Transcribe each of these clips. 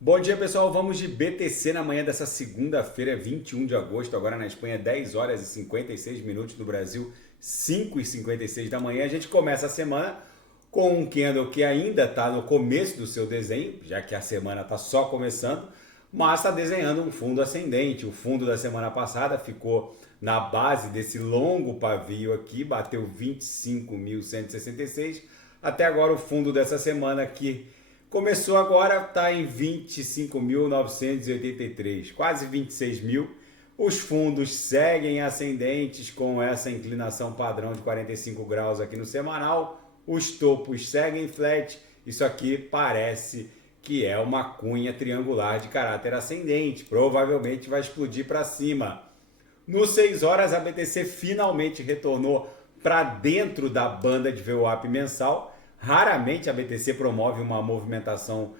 Bom dia, pessoal. Vamos de BTC na manhã dessa segunda-feira, 21 de agosto. Agora na Espanha, 10 horas e 56 minutos. No Brasil, 5 e 56 da manhã. A gente começa a semana com um candle que ainda está no começo do seu desenho, já que a semana está só começando, mas está desenhando um fundo ascendente. O fundo da semana passada ficou na base desse longo pavio aqui, bateu 25.166. Até agora o fundo dessa semana aqui começou agora, está em 25.983, quase 26 mil. Os fundos seguem ascendentes com essa inclinação padrão de 45 graus aqui no semanal. Os topos seguem flat. Isso aqui parece que é uma cunha triangular de caráter ascendente. Provavelmente vai explodir para cima. No 6 horas, a BTC finalmente retornou para dentro da banda de VWAP mensal. Raramente a BTC promove uma movimentação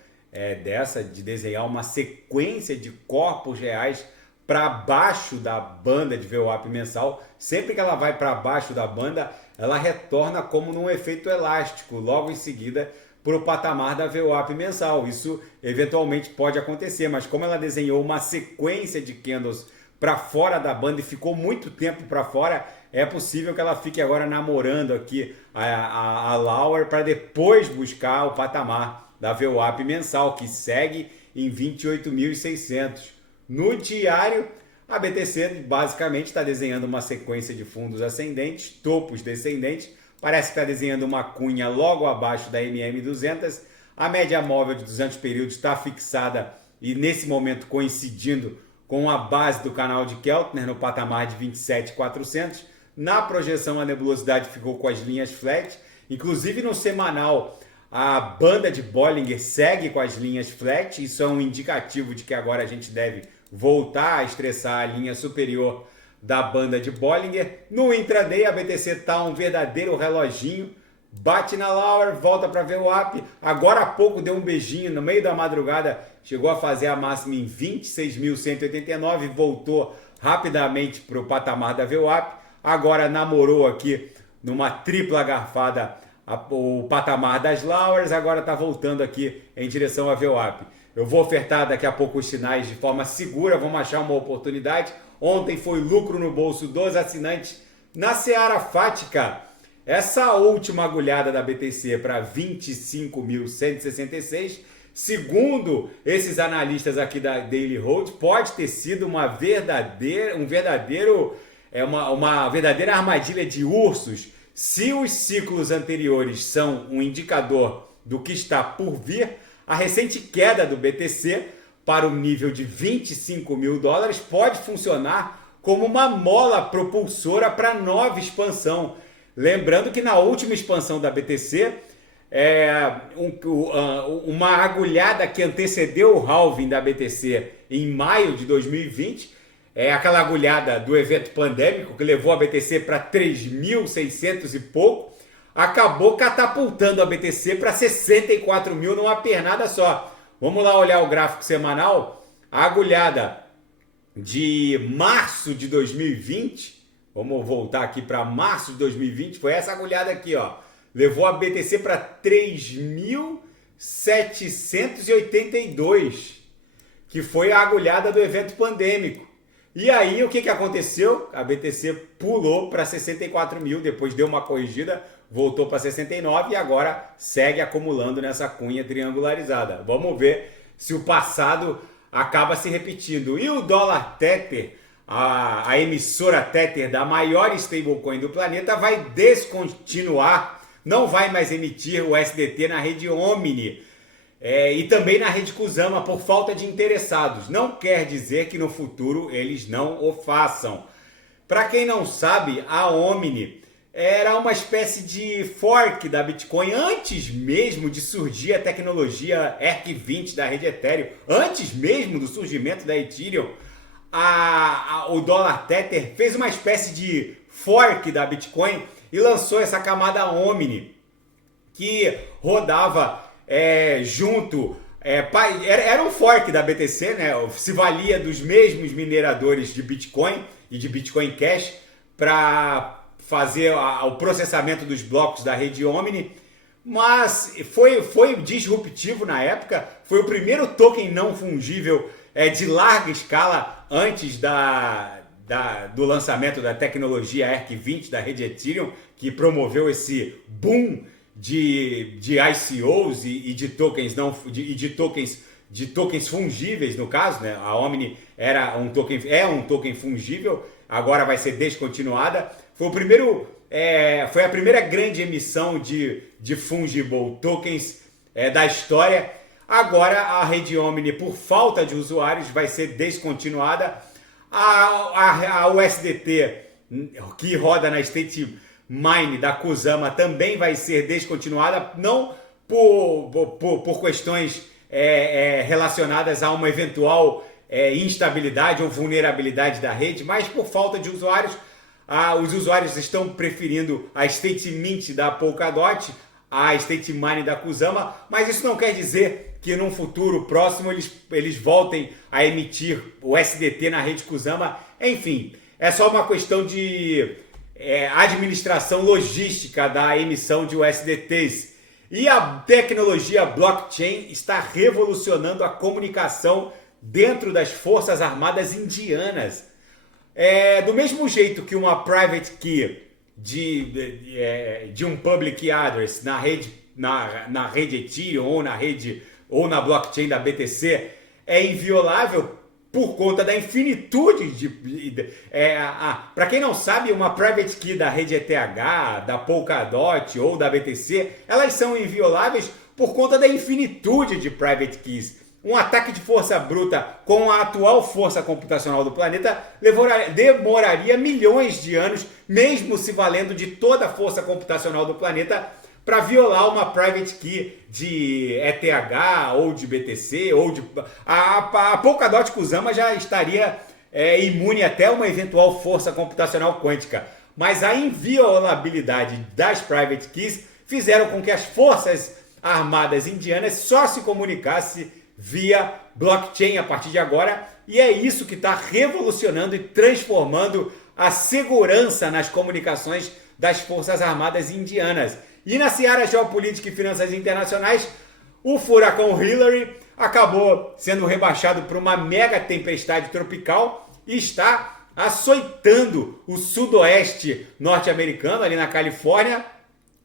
dessa, de desenhar uma sequência de corpos reais para baixo da banda de VWAP mensal. Sempre que ela vai para baixo da banda, ela retorna como num efeito elástico, logo em seguida para o patamar da VWAP mensal. Isso eventualmente pode acontecer, mas como ela desenhou uma sequência de candles para fora da banda e ficou muito tempo para fora, é possível que ela fique agora namorando aqui a Lauer para depois buscar o patamar da VWAP mensal, que segue em 28.600. No diário, a BTC basicamente está desenhando uma sequência de fundos ascendentes, topos descendentes, parece que está desenhando uma cunha logo abaixo da MM200, a média móvel de 200 períodos está fixada e nesse momento coincidindo com a base do canal de Keltner no patamar de 27.400. Na projeção, a nebulosidade ficou com as linhas flat. Inclusive, no semanal, a banda de Bollinger segue com as linhas flat. Isso é um indicativo de que agora a gente deve voltar a estressar a linha superior da banda de Bollinger. No intraday, a BTC está um verdadeiro reloginho. Bate na Lauer, volta para VWAP. Agora há pouco deu um beijinho no meio da madrugada, chegou a fazer a máxima em 26.189, voltou rapidamente para o patamar da VWAP. Agora namorou aqui numa tripla garfada o patamar das Lauers, agora está voltando aqui em direção à VWAP. Eu vou ofertar daqui a pouco os sinais de forma segura, vamos achar uma oportunidade. Ontem foi lucro no bolso dos assinantes. Na Seara Fática, essa última agulhada da BTC para 25.166, segundo esses analistas aqui da Daily Hold, pode ter sido uma verdadeira armadilha de ursos. Se os ciclos anteriores são um indicador do que está por vir, a recente queda do BTC para o nível de 25 mil dólares pode funcionar como uma mola propulsora para nova expansão. Lembrando que na última expansão da BTC, uma agulhada que antecedeu o halving da BTC em maio de 2020, aquela agulhada do evento pandêmico que levou a BTC para 3.600 e pouco, acabou catapultando a BTC para 64 mil numa pernada só. Vamos lá olhar o gráfico semanal. A agulhada de março de 2020... Vamos voltar aqui para março de 2020. Foi essa agulhada aqui, ó. Levou a BTC para 3.782, que foi a agulhada do evento pandêmico. E aí, o que aconteceu? A BTC pulou para 64 mil, depois deu uma corrigida, voltou para 69 e agora segue acumulando nessa cunha triangularizada. Vamos ver se o passado acaba se repetindo. E o dólar Tether, a emissora Tether da maior stablecoin do planeta, vai descontinuar, não vai mais emitir o SDT na rede Omni e também na rede Kusama por falta de interessados. Não quer dizer que no futuro eles não o façam. Para quem não sabe, a Omni era uma espécie de fork da Bitcoin antes mesmo de surgir a tecnologia ERC20 da rede Ethereum, antes mesmo do surgimento da Ethereum. O dólar Tether fez uma espécie de fork da Bitcoin e lançou essa camada Omni que rodava junto, era um fork da BTC, né? Se valia dos mesmos mineradores de Bitcoin e de Bitcoin Cash para fazer o processamento dos blocos da rede Omni, mas foi disruptivo na época, foi o primeiro token não fungível de larga escala antes do lançamento da tecnologia ERC20 da rede Ethereum, que promoveu esse boom de ICOs e de tokens de tokens fungíveis, no caso, né? A Omni é um token fungível, agora vai ser descontinuada. Foi a primeira grande emissão de fungible tokens da história. Agora a rede Omni, por falta de usuários, vai ser descontinuada. A USDT, que roda na State Mine da Kusama, também vai ser descontinuada, não por questões relacionadas a uma eventual instabilidade ou vulnerabilidade da rede, mas por falta de usuários. Os usuários estão preferindo a State Mint da Polkadot, a State Mine da Kusama, mas isso não quer dizer que num futuro próximo eles voltem a emitir o USDT na rede Kusama. Enfim, é só uma questão de administração logística da emissão de USDTs. E a tecnologia blockchain está revolucionando a comunicação dentro das Forças Armadas indianas. Do mesmo jeito que uma private key de um public address na rede Ethereum ou na blockchain da BTC é inviolável por conta da infinitude para quem não sabe, uma private key da rede ETH, da Polkadot ou da BTC, elas são invioláveis por conta da infinitude de private keys. Um ataque de força bruta com a atual força computacional do planeta demoraria milhões de anos, mesmo se valendo de toda a força computacional do planeta, para violar uma private key de ETH ou de BTC ou de... A Polkadot Kusama já estaria imune até uma eventual força computacional quântica, mas a inviolabilidade das private keys fizeram com que as forças armadas indianas só se comunicassem via blockchain a partir de agora, e é isso que está revolucionando e transformando a segurança nas comunicações das Forças Armadas indianas. E na seara geopolítica e finanças internacionais, o furacão Hillary acabou sendo rebaixado para uma mega tempestade tropical e está açoitando o sudoeste norte-americano, ali na Califórnia,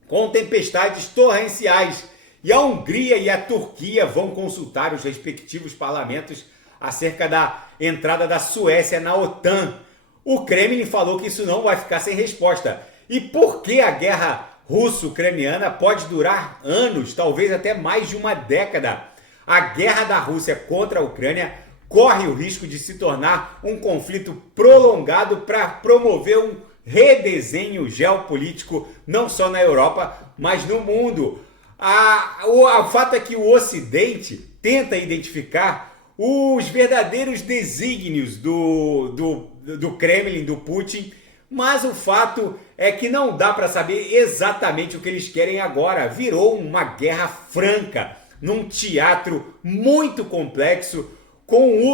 com tempestades torrenciais. E a Hungria e a Turquia vão consultar os respectivos parlamentos acerca da entrada da Suécia na OTAN. O Kremlin falou que isso não vai ficar sem resposta. E por que a guerra russo-ucraniana pode durar anos, talvez até mais de uma década? A guerra da Rússia contra a Ucrânia corre o risco de se tornar um conflito prolongado para promover um redesenho geopolítico, não só na Europa, mas no mundo. O fato é que o Ocidente tenta identificar os verdadeiros desígnios do Kremlin, do Putin, mas o fato é que não dá para saber exatamente o que eles querem agora. Virou uma guerra franca, num teatro muito complexo, com o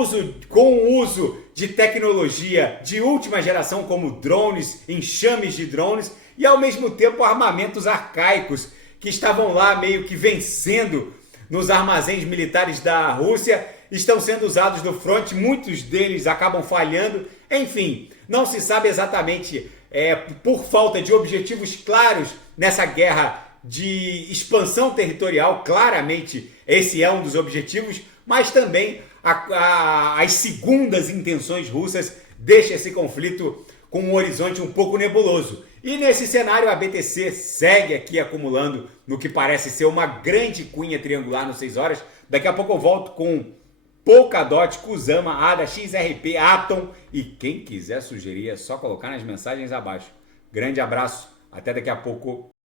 uso de tecnologia de última geração, como drones, enxames de drones, e ao mesmo tempo armamentos arcaicos, que estavam lá meio que vencendo nos armazéns militares da Rússia, estão sendo usados no front, muitos deles acabam falhando. Enfim, não se sabe exatamente, por falta de objetivos claros nessa guerra de expansão territorial. Claramente esse é um dos objetivos, mas também as segundas intenções russas deixam esse conflito com um horizonte um pouco nebuloso. E nesse cenário a BTC segue aqui acumulando no que parece ser uma grande cunha triangular no 6 horas. Daqui a pouco eu volto com Polkadot, Kusama, ADA, XRP, Atom, e quem quiser sugerir é só colocar nas mensagens abaixo. Grande abraço, até daqui a pouco.